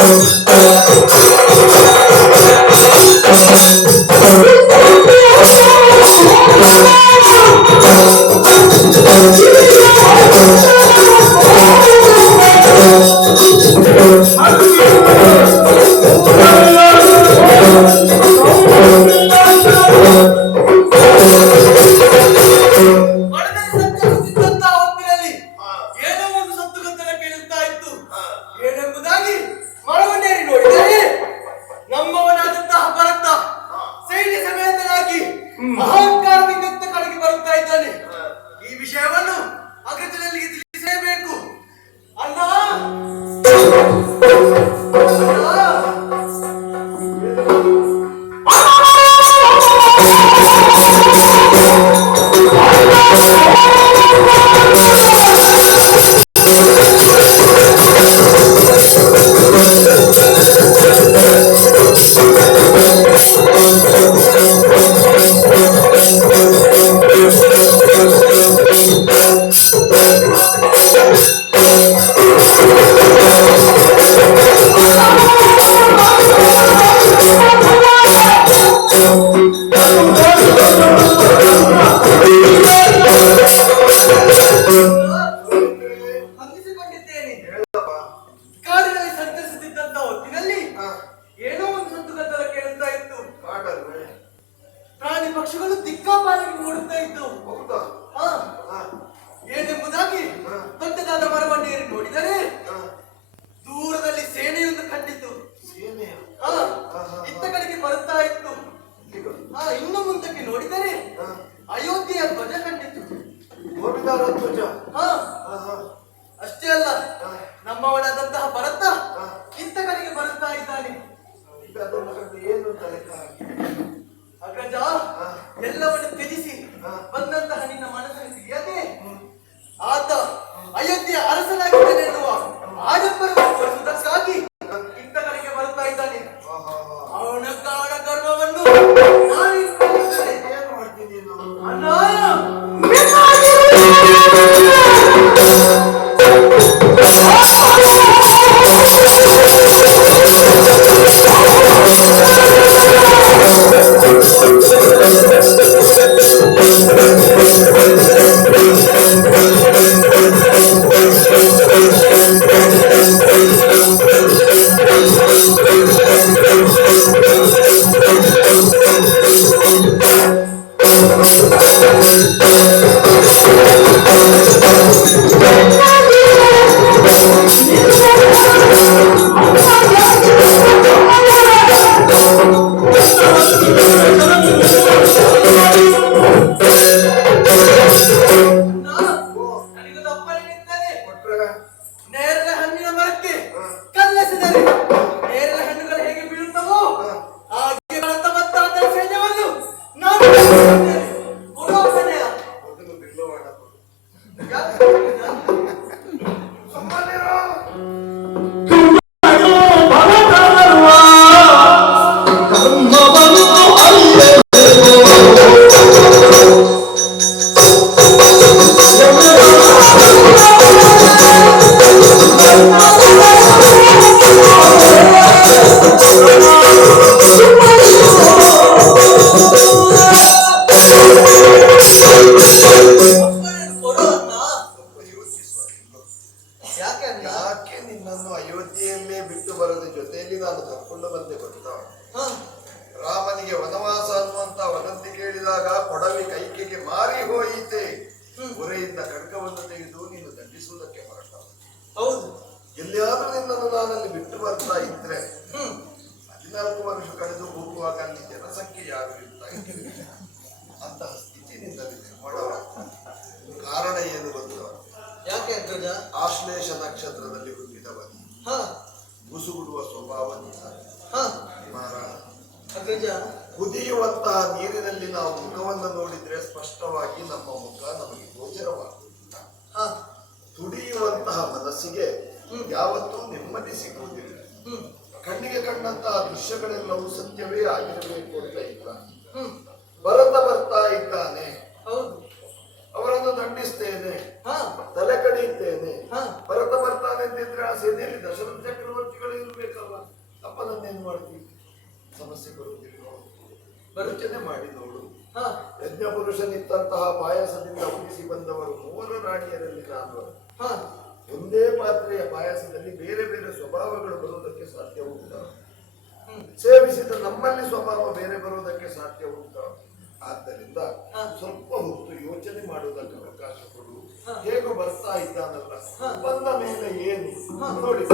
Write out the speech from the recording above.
Oh, ಏನೆಂಬುದಾಗಿ ದೊಡ್ಡದಾದ ಮರವನ್ನು ಏರಿ ನೋಡಿದರೆ ದೂರದಲ್ಲಿ ಸೇನೆಯೊಂದು ಕಂಡಿತು. ಇತ್ತ ಕಡೆಗೆ ಬರುತ್ತಾ ಇತ್ತು. ಹಾ ಇನ್ನು ಮುಂದಕ್ಕೆ ನೋಡಿದರೆ ಅಯೋಧ್ಯೆಯ ಧ್ವಜ ಕಂಡಿತು. ಧ್ವಜ. ಅಷ್ಟೇ ಅಲ್ಲ ನಮ್ಮವನಾದಂತಹ ಭರತ ಇತ್ತ ಕಡೆಗೆ ಬರುತ್ತಾ ಇದ್ದಾನೆ. ಏನು? ಅಗ್ರಜ ಎಲ್ಲವನ್ನು ತ್ಯಜಿಸಿ ಬಂದಂತಹ ಅದು ಕರ್ಕೊಂಡು ಬಂದೆ ಗೊತ್ತ ರಾಮನಿಗೆ ವನವಾಸ ಅನ್ನುವಂತ ವದಂತಿ ಕೇಳಿದಾಗ ಕೊಡವಿ ಕೈಕೆಗೆ ಮಾರಿ ಹೋಯಿತೆ. ಉರೆಯಿಂದ ಕಡಕವನ್ನು ತೆಗೆದು ನೀನು ದಂಡಿಸುವುದಕ್ಕೆ ಹೊರಟ ಹೌದು. ಎಲ್ಲಿಯಾದ್ರೂ ನಿನ್ನನ್ನು ನಾನಲ್ಲಿ ಬಿಟ್ಟು ಬರ್ತಾ ಇದ್ರೆ ಹದಿನಾಲ್ಕು ವರ್ಷ ಕಳೆದು ಹೋಗುವಾಗ ಅಲ್ಲಿ ಜನಸಂಖ್ಯೆ ಯಾರು ಇರ್ತಾ ಅಂತಹ ಸ್ಥಿತಿ ನಿಂದಲಿದೆ ನಿರ್ಮಾಣವ ಕಾರಣ ಏನು ಗೊತ್ತು ಯಾಕೆ ಅಂತ ಆಶ್ಲೇಷ ನಕ್ಷತ್ರದಲ್ಲಿ ಹುಟ್ಟಿದವನು. ಮುಸುಗುಡುವ ಸ್ವಭಾವದಿಂದ. ಕುದಿಯುವಂತಹ ನೀರಿನಲ್ಲಿ ನಾವು ಮುಖವನ್ನು ನೋಡಿದ್ರೆ ಸ್ಪಷ್ಟವಾಗಿ ನಮ್ಮ ಮುಖ ನಮಗೆ ಗೋಚರವಾಗುವುದಿಲ್ಲ. ತುಡಿಯುವಂತಹ ಮನಸ್ಸಿಗೆ ಯಾವತ್ತೂ ನೆಮ್ಮದಿ ಸಿಗುವುದಿಲ್ಲ. ಕಣ್ಣಿಗೆ ಕಂಡಂತಹ ದೃಶ್ಯಗಳೆಲ್ಲವೂ ಸತ್ಯವೇ ಆಗಿರಬೇಕು ಅಂತ ಇಲ್ಲ ಮಾಡ್ತೀವಿ ಸಮಸ್ಯೆ ಬರುವುದಿಲ್ಲ ರಚನೆ ಮಾಡಿ ನೋಡು. ಹಾ. ಯಜ್ಞ ಪುರುಷನಿತ್ತಂತಹ ಪಾಯಸದಿಂದ ಉಳಿಸಿ ಬಂದವರು ಮೂವರು ರಾಣಿಯರಲ್ಲಿ ನಾನು ಹಾ. ಒಂದೇ ಪಾತ್ರೆಯ ಪಾಯಸದಲ್ಲಿ ಬೇರೆ ಬೇರೆ ಸ್ವಭಾವಗಳು ಬರುವುದಕ್ಕೆ ಸಾಧ್ಯ ಉಂಟ. ಹ್ಮ್. ಸೇವಿಸಿದ ನಮ್ಮಲ್ಲಿ ಸ್ವಭಾವ ಬೇರೆ ಬರುವುದಕ್ಕೆ ಸಾಧ್ಯ ಉಂಟು. ಆದ್ದರಿಂದ. ಸ್ವಲ್ಪ ಹೊತ್ತು ಯೋಚನೆ ಮಾಡುವುದಕ್ಕೆ ಅವಕಾಶ ಕೊಡು. ಹಾ. ಹೇಗೂ ಬರ್ತಾ ಇದ್ದಾನಲ್ಲ. ಹಾ. ಬಂದ ಮೇಲೆ ಏನು? ಹಾ. ನೋಡಿ.